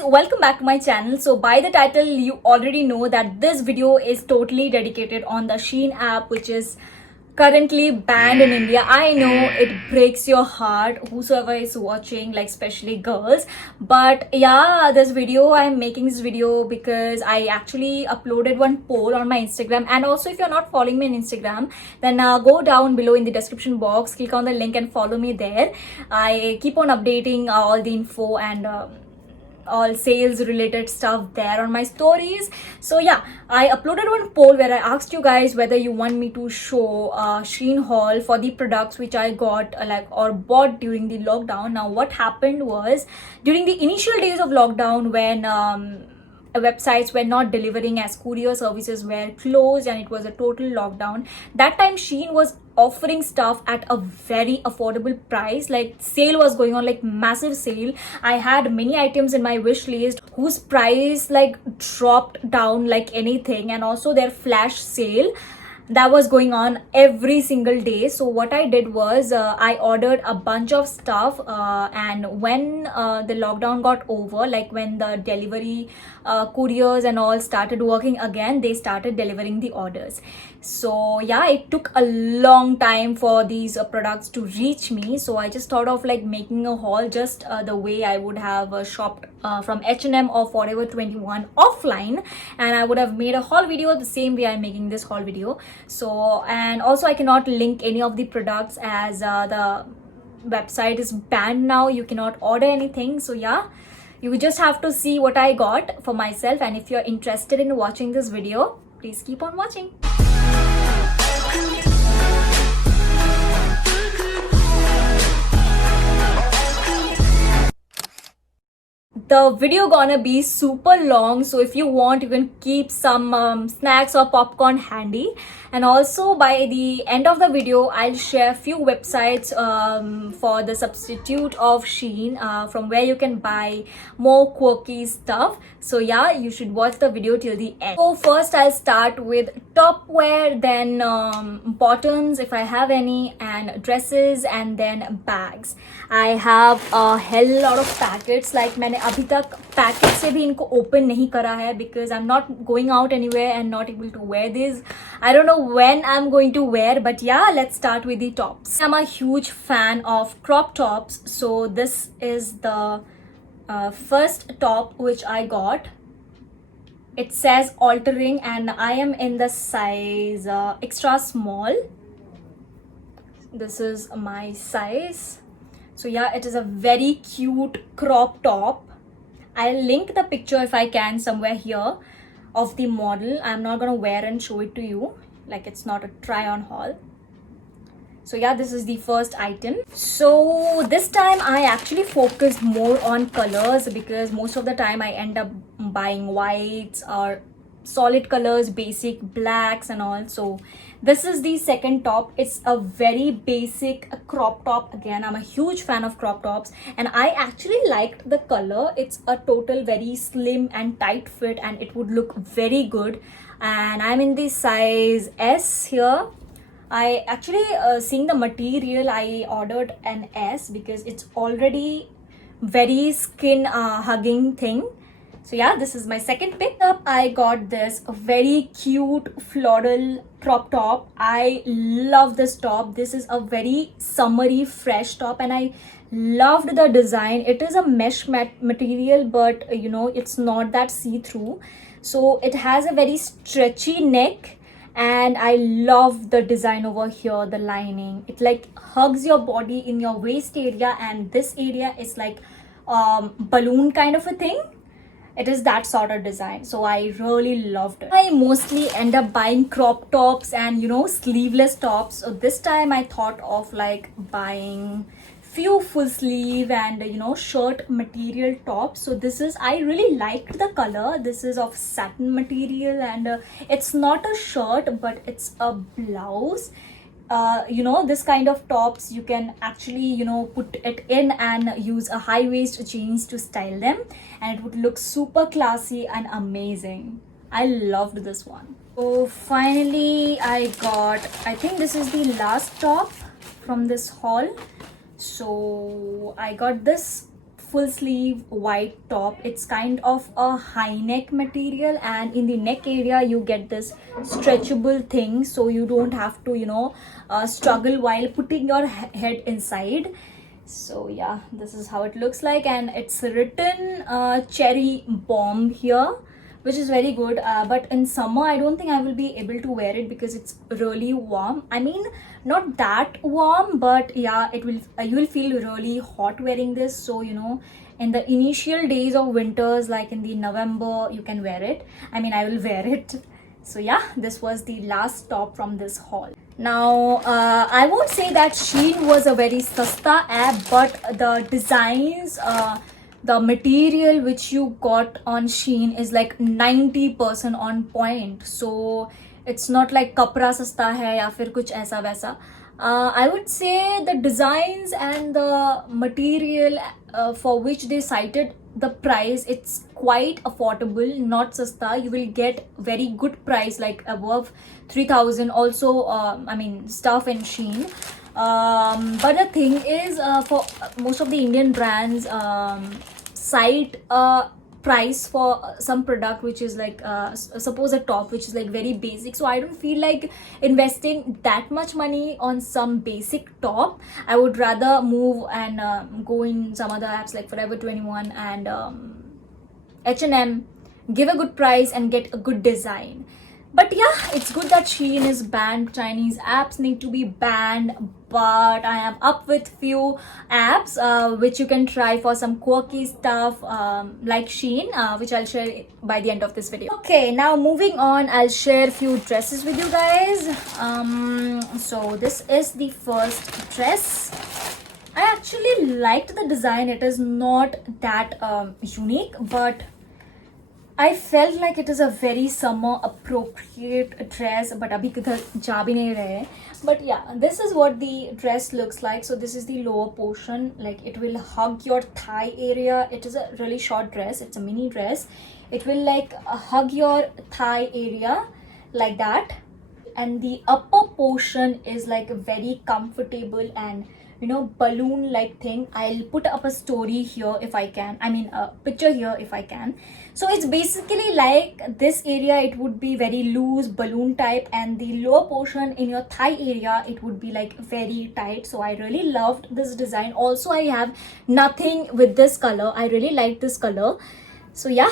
guys, welcome back to my channel. So by the title you already know that this video is totally dedicated on the Shein app, which is currently banned in India. I know it breaks your heart, whosoever is watching, like especially girls, but yeah, I'm making this video because I actually uploaded one poll on my Instagram. And also, if you're not following me on Instagram, then go down below in the description box, click on the link and follow me there. I keep on updating all the info and all sales related stuff there on my stories. So yeah, I uploaded one poll where I asked you guys whether you want me to show Shein haul for the products which I got or bought during the lockdown. Now what happened was, during the initial days of lockdown, when websites were not delivering as courier services were closed and it was a total lockdown, that time Shein was offering stuff at a very affordable price. Like sale was going on, like massive sale. I had many items in my wish list whose price like dropped down like anything, and also their flash sale that was going on every single day. So what I did was I ordered a bunch of stuff, and when the lockdown got over, like when the delivery couriers and all started working again, they started delivering the orders. So yeah, it took a long time for these products to reach me. So I just thought of like making a haul just the way I would have shopped from H&M or Forever 21 offline, and I would have made a haul video the same way I'm making this haul video. So, and also I cannot link any of the products as the website is banned now. You cannot order anything. So yeah, you just have to see what I got for myself. And if you're interested in watching this video, please keep on watching. The video gonna be super long, so if you want, you can keep some snacks or popcorn handy. And also by the end of the video, I'll share a few websites for the substitute of Shein, from where you can buy more quirky stuff. So yeah, you should watch the video till the end. So first I'll start with top wear, then bottoms if I have any, and dresses, and then bags. I have a hell lot of packets. Like मैंने अभी तक packet से भी इनको open नहीं करा है because I'm not going out anywhere and not able to wear this. I don't know when I'm going to wear, but yeah, let's start with the tops. I'm a huge fan of crop tops, so this is the first top which I got. It says altering and I am in the size extra small. This is my size. So yeah, it is a very cute crop top. I'll link the picture if I can somewhere here of the model. I'm not gonna wear and show it to you, like it's not a try on haul. So yeah, this is the first item. So this time I actually focused more on colors because most of the time I end up buying whites or solid colors, basic blacks and all. So this is the second top. It's a very basic crop top. Again, I'm a huge fan of crop tops and I actually liked the color. It's a total very slim and tight fit and it would look very good. And I'm in the size S here. I actually seeing the material, I ordered an S because it's already very skin hugging thing. So yeah, this is my second pick up. I got this very cute floral crop top. I love this top. This is a very summery fresh top and I loved the design. It is a mesh material, but you know, it's not that see-through. So it has a very stretchy neck and I love the design over here, the lining. It like hugs your body in your waist area, and this area is like balloon kind of a thing. It is that sort of design, so I really loved it. I mostly end up buying crop tops and you know, sleeveless tops. So this time I thought of like buying few full sleeve and you know, shirt material tops. So this is, I really liked the color. This is of satin material and it's not a shirt but it's a blouse. You know, this kind of tops you can actually, you know, put it in and use a high waist jeans to style them and it would look super classy and amazing. I loved this one. So finally I got, I think this is the last top from this haul. So I got this full sleeve white top. It's kind of a high neck material, and in the neck area you get this stretchable thing, so you don't have to, struggle while putting your head inside. So yeah, this is how it looks like, and it's written cherry bomb here, which is very good. But in summer I don't think I will be able to wear it because it's really warm. I mean, not that warm, but yeah, it will you will feel really hot wearing this. So in the initial days of winters, like in the November, you can wear it. I mean, I will wear it. So yeah, this was the last top from this haul. Now I won't say that Shein was a very sasta app, but the designs, the material which you got on Shein is like 90% on point. So it's not like kapra sasta hai ya fir kuch aisa waisa. I would say the designs and the material for which they cited the price, it's quite affordable, not sasta. You will get very good price, like above 3,000. Also, I mean, stuff in Shein. But the thing is, for most of the Indian brands, cite price for some product which is like suppose a top which is like very basic. So I don't feel like investing that much money on some basic top. I would rather move and go in some other apps like Forever 21 and H&M, give a good price and get a good design. But yeah, it's good that Shein is banned. Chinese apps need to be banned, but I am up with few apps which you can try for some quirky stuff like Shein, which I'll share by the end of this video. Okay, now moving on, I'll share a few dresses with you guys. So this is the first dress. I actually liked the design. It is not that unique, but I felt like it is a very summer appropriate dress, but abhi kidhar ja bhi nahi rahe. But yeah, this is what the dress looks like. So this is the lower portion, like it will hug your thigh area. It is a really short dress, it's a mini dress. It will like hug your thigh area like that, and the upper portion is like very comfortable and balloon like thing. I'll put up a story here if I can, I mean a picture here if I can. So it's basically like this area, it would be very loose balloon type, and the lower portion in your thigh area, it would be like very tight. So I really loved this design. Also, I have nothing with this color. I really like this color. So yeah,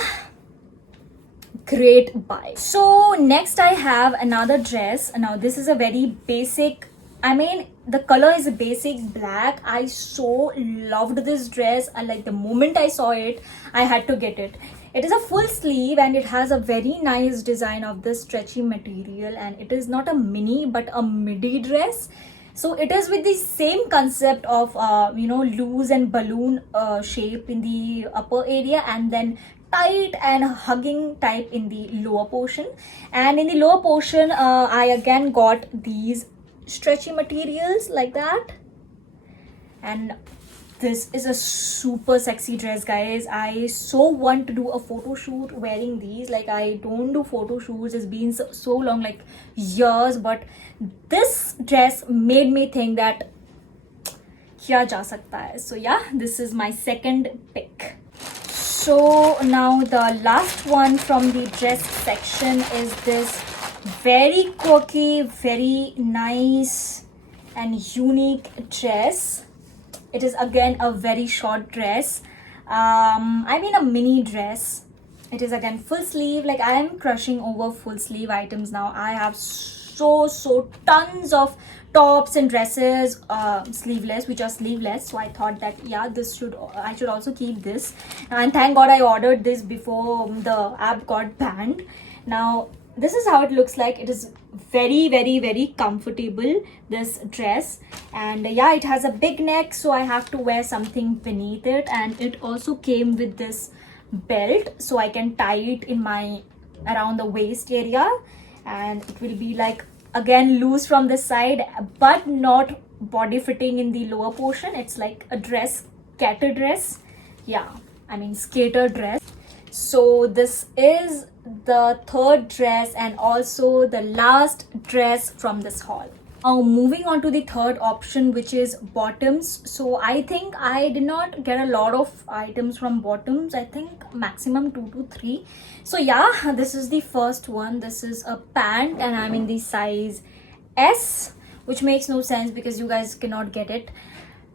great buy. So next I have another dress. Now this is a very basic, I mean the color is a basic black. I so loved this dress, and like the moment I saw it, I had to get it. It is a full sleeve and it has a very nice design of this stretchy material, and it is not a mini but a midi dress. So it is with the same concept of loose and balloon shape in the upper area, and then tight and hugging type in the lower portion. And in the lower portion, I again got these stretchy materials like that, and this is a super sexy dress, guys. I so want to do a photo shoot wearing these. Like, I don't do photo shoots, it's been so long, like years, but this dress made me think that kiya ja sakta hai. So yeah, this is my second pick. So now the last one from the dress section is this very quirky, very nice and unique dress. It is again a very short dress. I mean a mini dress. It is again full sleeve. Like, I am crushing over full sleeve items now. I have so tons of tops and dresses sleeveless, which are sleeveless. So I thought that yeah, I should also keep this. And thank God I ordered this before the app got banned. Now this is how it looks like. It is very comfortable, this dress, and yeah, it has a big neck, so I have to wear something beneath it. And it also came with this belt, so I can tie it in my around the waist area, and it will be like again loose from the side but not body fitting in the lower portion. It's like a dress, skater dress. Yeah, I mean skater dress. So this is the third dress and also the last dress from this haul. Moving on to the third option, which is bottoms. So I think I did not get a lot of items from bottoms. I think maximum 2 to 3. So yeah, this is the first one. This is a pant and I'm in the size S, which makes no sense because you guys cannot get it.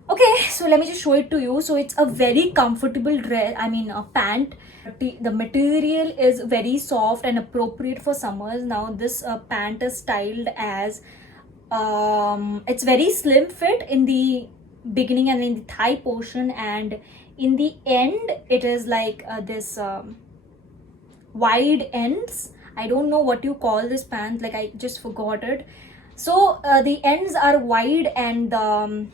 Okay, so let me just show it to you. So it's a very comfortable dress, a pant. The material is very soft and appropriate for summers. Now this pant is styled as it's very slim fit in the beginning and in the thigh portion, and in the end it is like this wide ends. I don't know what you call this pant, like I just forgot it. So the ends are wide and the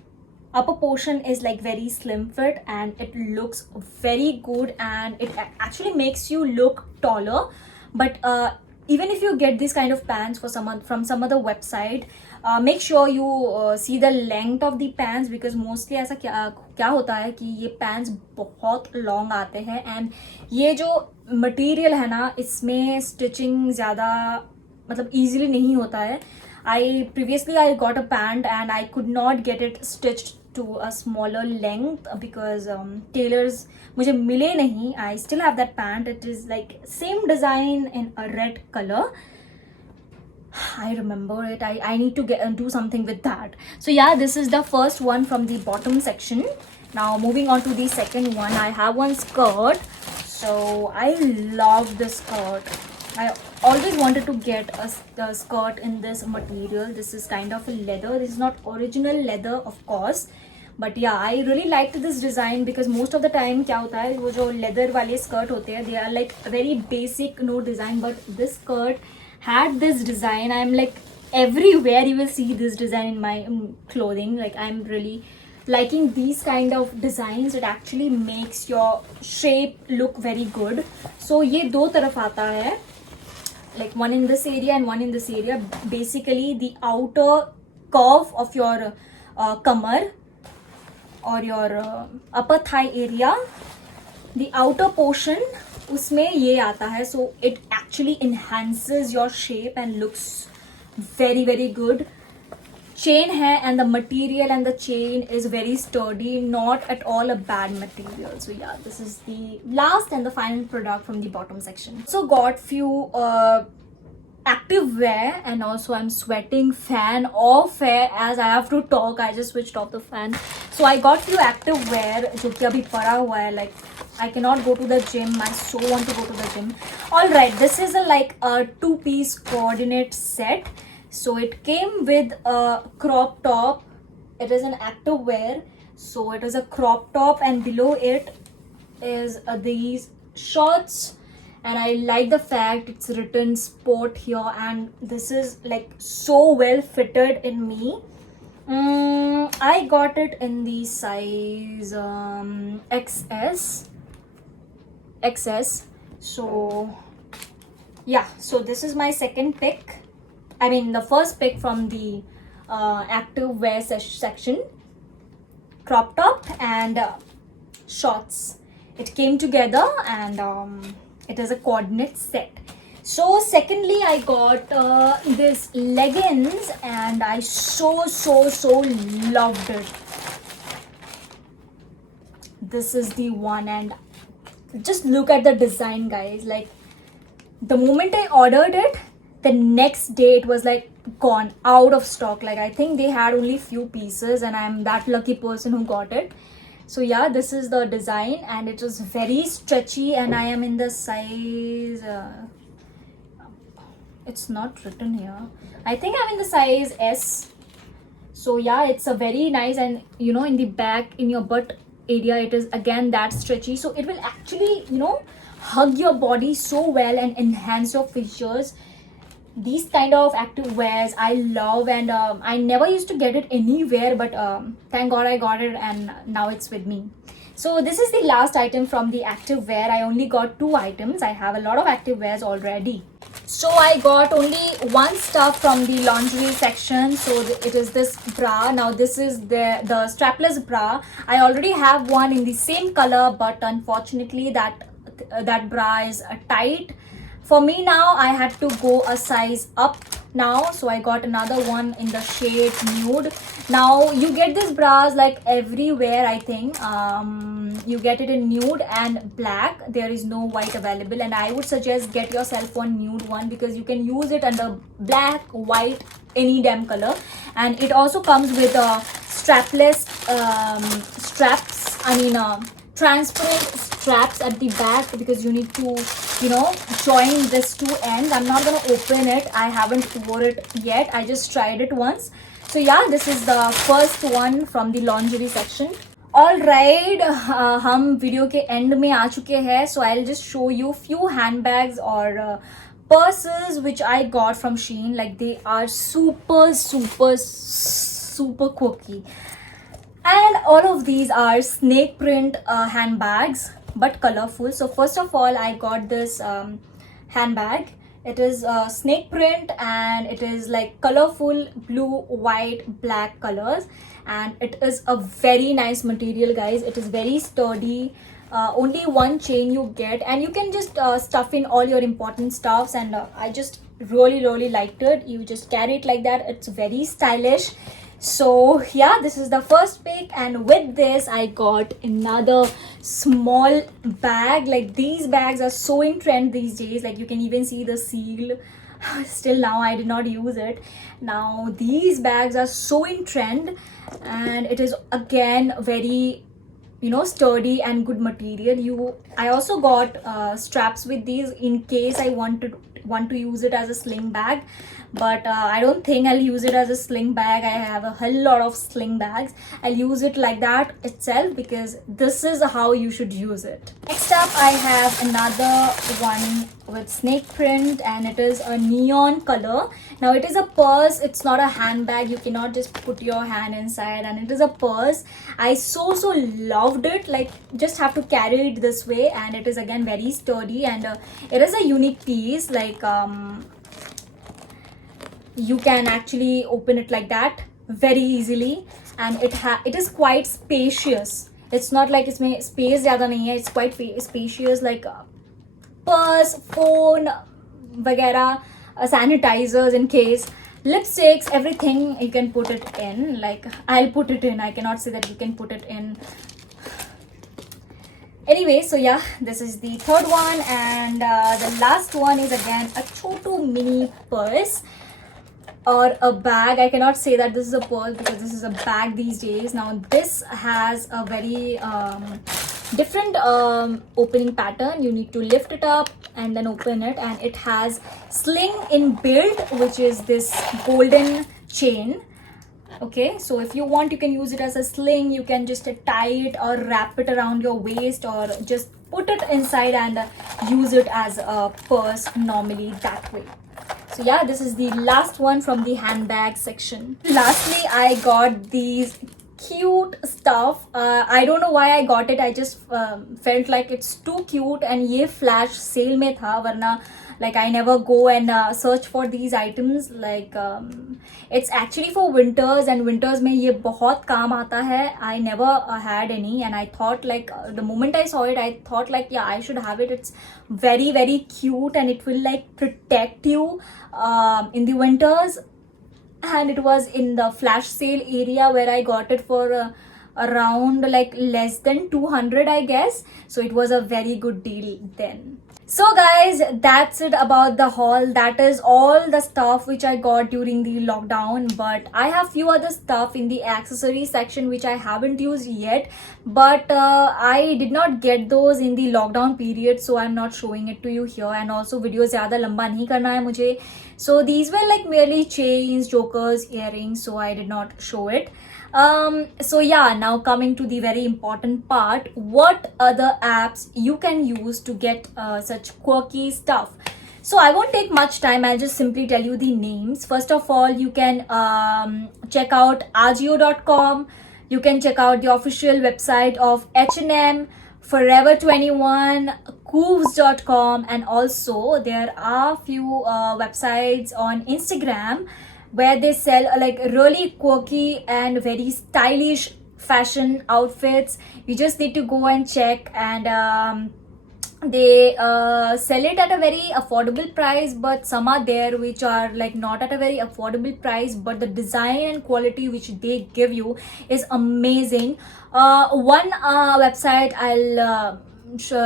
upper portion is like very slim fit, and it looks very good and it actually makes you look taller. But even if you get this kind of pants from some other website, make sure you see the length of the pants, because mostly ऐसा क्या होता है कि ये pants बहुत long आते हैं, and ये जो material है ना, इसमें stitching ज़्यादा मतलब easily नहीं होता है. Previously I got a pant and I could not get it stitched to a smaller length because tailors मुझे मिले नहीं. I still have that pant. It is like same design in a red color. I remember it. I need to do something with that. So yeah, this is the first one from the bottom section. Now moving on to the second one, I have one skirt. So I love this skirt. I always wanted to get a skirt in this material. This is kind of a leather. This is not original leather, of course, but yeah, I really liked this design because most of the time क्या होता है, वो जो leather वाले skirt होते हैं, they are like very basic, no design. But this skirt had this design. I'm like everywhere you will see this design in my clothing. Like I'm really liking these kind of designs. It actually makes your shape look very good. So ये दो तरफ आता है, like one in this area and one in this area. Basically the outer curve of your kamar or your upper thigh area, the outer portion उसमें ये आता है. So it actually enhances your shape and looks very very good. Chain है and the material and the chain is very sturdy, not at all a bad material. So yeah, this is the last and the final product from the bottom section. So got few active wear, and also I'm sweating fan off है as I have to talk. I just switched off the fan. So I got few active wear जो कि अभी पड़ा हुआ है. Like I cannot go to the gym. I so want to go to the gym. Alright, this is like a 2-piece coordinate set. So it came with a crop top. It is an active wear. So it is a crop top and below it is these shorts. And I like the fact it's written sport here, and this is like so well fitted in me. I got it in the size XS. So yeah, so this is my second pick. The first pick from the active wear section. Crop top and shorts. It came together and it is a coordinate set. So secondly, I got this leggings and I so loved it. This is the one, and just look at the design, guys. Like the moment I ordered it, the next day it was like gone, out of stock. Like I think they had only few pieces and I'm that lucky person who got it. So yeah, this is the design and it was very stretchy, and I am in the size it's not written here. I think I'm in the size S. So yeah, it's a very nice, and in the back, in your butt area, it is again that stretchy. So it will actually hug your body so well and enhance your features. These kind of active wears I love, and I never used to get it anywhere, but thank God I got it and now it's with me. So this is the last item from the active wear. I only got 2 items. I have a lot of active wears already. So I got only one stuff from the lingerie section. So it is this bra. Now this is the strapless bra. I already have one in the same color, but unfortunately that bra is tight For me now, I had to go a size up now, so I got another one in the shade nude. Now you get these bras like everywhere, I think. You get it in nude and black. There is no white available, and I would suggest get yourself one nude one because you can use it under black, white, any damn color. And it also comes with strapless straps, transparent straps at the back, because you need to join this two ends. I'm not gonna open it, I haven't wore it yet, I just tried it once. So yeah, this is the first one from the lingerie section. All right, हम video के and में आ चुके हैं. So I'll just show you few handbags or purses which I got from Shein. Like they are super quirky, and all of these are snake print handbags but colorful. So first of all, I got this handbag. It is snake print and it is like colorful blue, white, black colors, and it is a very nice material, guys. It is very sturdy. Only one chain you get, and you can just stuff in all your important stuffs, and I just really liked it. You just carry it like that. It's very stylish. So yeah, this is the first pick, and with this I got another small bag. Like these bags are so in trend these days. Like you can even see the seal. Still now I did not use it. Now these bags are so in trend, and it is again very sturdy and good material. I also got straps with these in case I want to use it as a sling bag, but I don't think I'll use it as a sling bag. I have a whole lot of sling bags. I'll use it like that itself because this is how you should use it. Next up, I have another one with snake print, and it is a neon color. Now it is a purse, it's not a handbag. You cannot just put your hand inside, and it is a purse. I so loved it. Like just have to carry it this way, and it is again very sturdy, and it is a unique piece. Like you can actually open it like that very easily, and it is quite spacious. It's not like इसमें space ज़्यादा नहीं है. It's quite spacious, like purse, phone वगैरह, sanitizers in case, lipsticks, everything you can put it in. Like I'll put it in. I cannot say that you can put it in. Anyway, so yeah, this is the third one, and the last one is again a chotu mini purse or a bag. I cannot say that this is a purse because this is a bag these days. Now this has a very different opening pattern. You need to lift it up and then open it, and it has sling inbuilt, which is this golden chain. Okay, so if you want, you can use it as a sling. You can just tie it or wrap it around your waist, or just put it inside and use it as a purse normally that way. So yeah, this is the last one from the handbag section. Lastly, I got these cute stuff. I don't know why I got it. I just felt like it's too cute, and ये flash sale में था, वरना like I never go and search for these items. Like it's actually for winters, and winters में ये बहुत काम आता है. I never had any, and I thought like the moment I saw it, I thought like yeah, I should have it. It's very cute, and it will like protect you in the winters. And it was in the flash sale area where I got it for around like less than 200, I guess. So it was a very good deal then. So guys, that's it about the haul. That is all the stuff which I got during the lockdown, but I have few other stuff in the accessory section which I haven't used yet, but I did not get those in the lockdown period, so I'm not showing it to you here. And also video zyada lamba nahi karna hai mujhe, so these were like merely chains, chokers, earrings, so I did not show it. So yeah, now coming to the very important part, what other apps you can use to get such quirky stuff. So I won't take much time, I'll just simply tell you the names. First of all, you can check out Ajio.com. You can check out the official website of H&M, Forever 21, Cooves.com, and also there are few websites on Instagram where they sell like really quirky and very stylish fashion outfits. You just need to go and check, and they sell it at a very affordable price, but some are there which are like not at a very affordable price, but the design and quality which they give you is amazing. One website I'll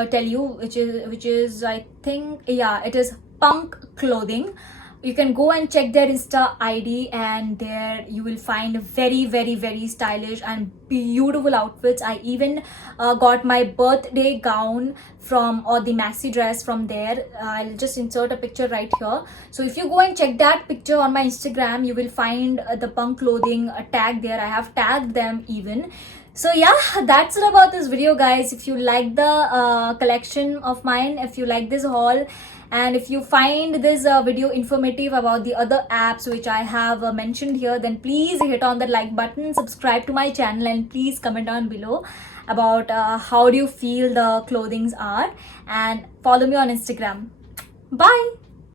tell you, which is I think, yeah, it is Punk Clothing. You can go and check their Insta ID, and there you will find very, very, very stylish and beautiful outfits. I even got my birthday gown from, or the maxi dress from there. I'll just insert a picture right here. So if you go and check that picture on my Instagram, you will find the Punk Clothing tag there. I have tagged them even. So yeah, that's it about this video, guys. If you like the collection of mine, if you like this haul, and if you find this video informative about the other apps which I have mentioned here, then please hit on the like button, subscribe to my channel, and please comment down below about how do you feel the clothings are, and follow me on Instagram. Bye.